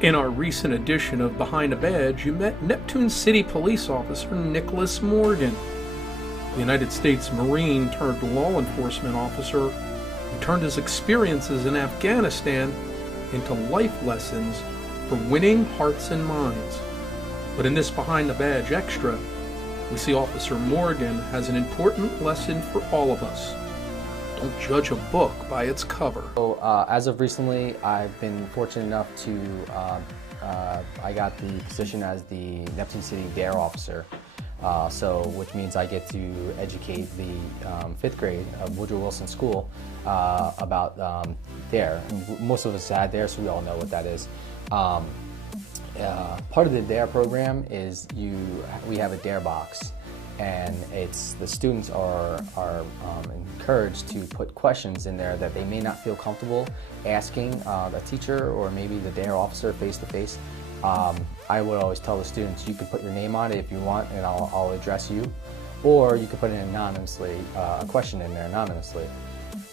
In our recent edition of Behind a Badge, you met Neptune City Police Officer Nicholas Morgan, the United States Marine turned law enforcement officer who turned his experiences in Afghanistan into life lessons for winning hearts and minds. But in this Behind the Badge Extra, we see Officer Morgan has an important lesson for all of us. Don't judge a book by its cover. So, as of recently, I've been fortunate enough to, I got the position as the Neptune City DARE officer, which means I get to educate the 5th grade of Woodrow Wilson School about DARE. Most of us had DARE, so we all know what that is. Part of the DARE program is we have a DARE box, and the students are encouraged to put questions in there that they may not feel comfortable asking a teacher or maybe the DARE officer face to face. I would always tell the students, you can put your name on it if you want, and I'll address you, or you can put it anonymously, a question in there anonymously.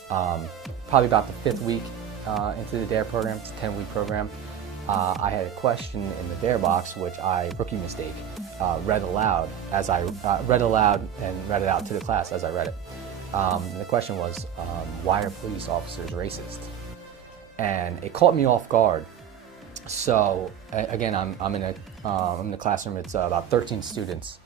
Probably about the 5th week into the DARE program. It's a 10-week program. I had a question in the DARE box, which rookie mistake, read aloud and read it out to the class as I read it. The question was, why are police officers racist? And it caught me off guard. So again, I'm in the classroom. It's about 13 students,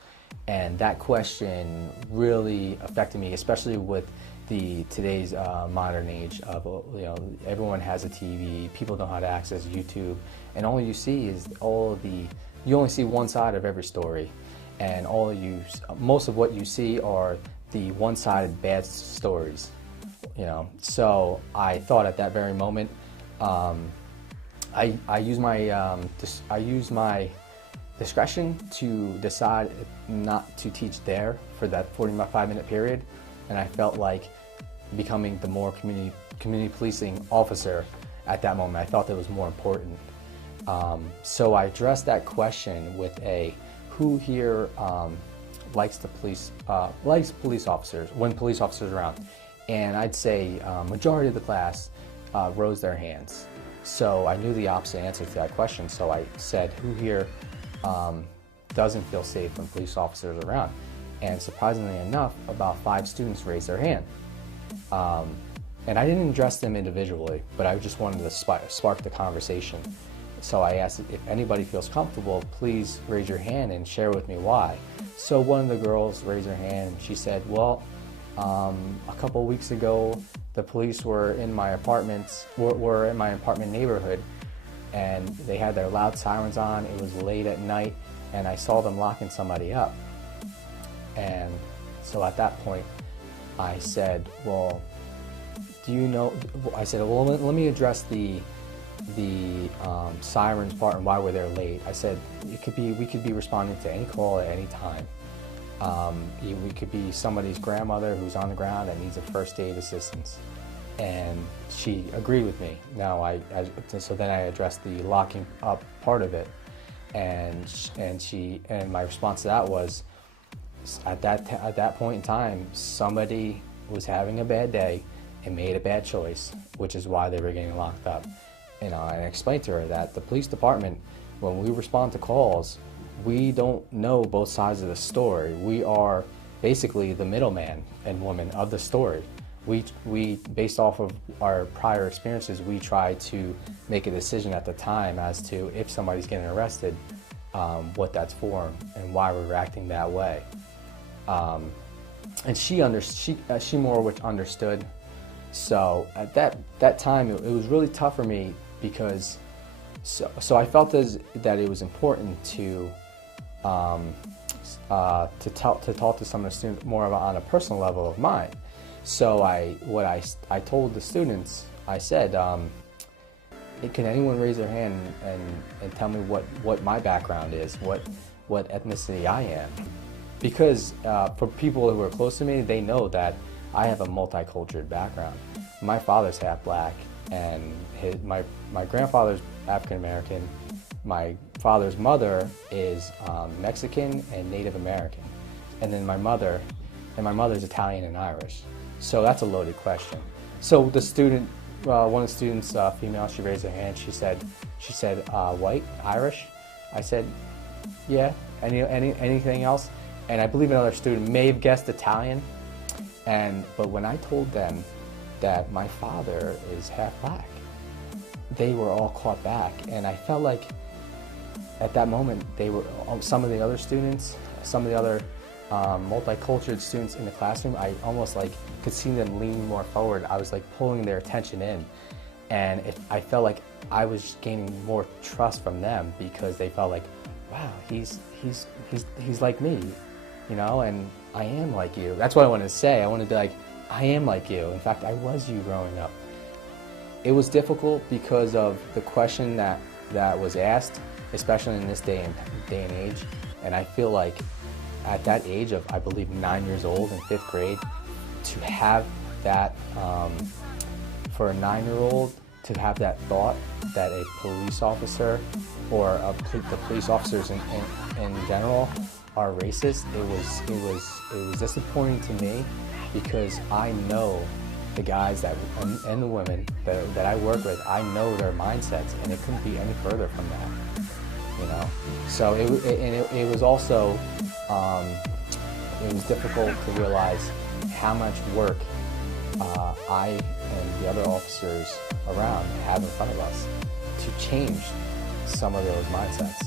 and that question really affected me, especially with today's modern age of, everyone has a TV, people know how to access YouTube, and all you see is you only see one side of every story, and most of what you see are the one-sided bad stories, So I thought at that very moment, I use my discretion to decide not to teach DARE for that 45-minute period, and I felt like becoming the more community policing officer at that moment. I thought that was more important. So I addressed that question with who here likes police officers, when police officers are around? And I'd say majority of the class rose their hands. So I knew the opposite answer to that question, so I said, who here doesn't feel safe when police officers are around? And surprisingly enough, about 5 students raised their hand. And I didn't address them individually, but I just wanted to spark the conversation. So I asked if anybody feels comfortable, please raise your hand and share with me why. So one of the girls raised her hand, and she said, well, a couple of weeks ago, the police were in my apartment neighborhood, and they had their loud sirens on. It was late at night, and I saw them locking somebody up. And so at that point, I said, well, let me address the sirens part and why we're there late. I said, we could be responding to any call at any time. We could be somebody's grandmother who's on the ground and needs a first aid assistance. And she agreed with me. Now so then I addressed the locking up part of it, and my response to that was, at that point in time, somebody was having a bad day and made a bad choice, which is why they were getting locked up. And I explained to her that the police department, when we respond to calls, we don't know both sides of the story. We are basically the middleman and woman of the story. We based off of our prior experiences, we try to make a decision at the time as to if somebody's getting arrested, what that's for and why we're acting that way. And she more which understood. So at that time, it was really tough for me because so I felt that it was important to talk to some of the students more about on a personal level of mine. So I told the students, I said, can anyone raise their hand and tell me what my background is, what ethnicity I am? Because for people who are close to me, they know that I have a multicultural background. My father's half black, and my grandfather's African American. My father's mother is Mexican and Native American, and then my mother's Italian and Irish. So that's a loaded question. So the student one of the students, female, she raised her hand. She said, white, Irish. I said, yeah. Anything else? And I believe another student may have guessed Italian. But when I told them that my father is half black, they were all caught back. And I felt like at that moment, some of the other students, some of the other multicultural students in the classroom, I almost like could see them leaning more forward. I was like pulling their attention in, and I felt like I was gaining more trust from them because they felt like, wow, he's like me, you know, and I am like you. That's what I wanted to say. I wanted to be like, I am like you. In fact, I was you growing up. It was difficult because of the question that was asked, especially in this day and age. And I feel like at that age of, I believe, 9 years old in 5th grade, to have that, for a 9-year-old, to have that thought that a police officer or the police officers in general are racist, it was disappointing to me, because I know the guys and the women that I work with, I know their mindsets, and it couldn't be any further from that, you know. So it was also it was difficult to realize how much work I and the other officers around have in front of us to change some of those mindsets.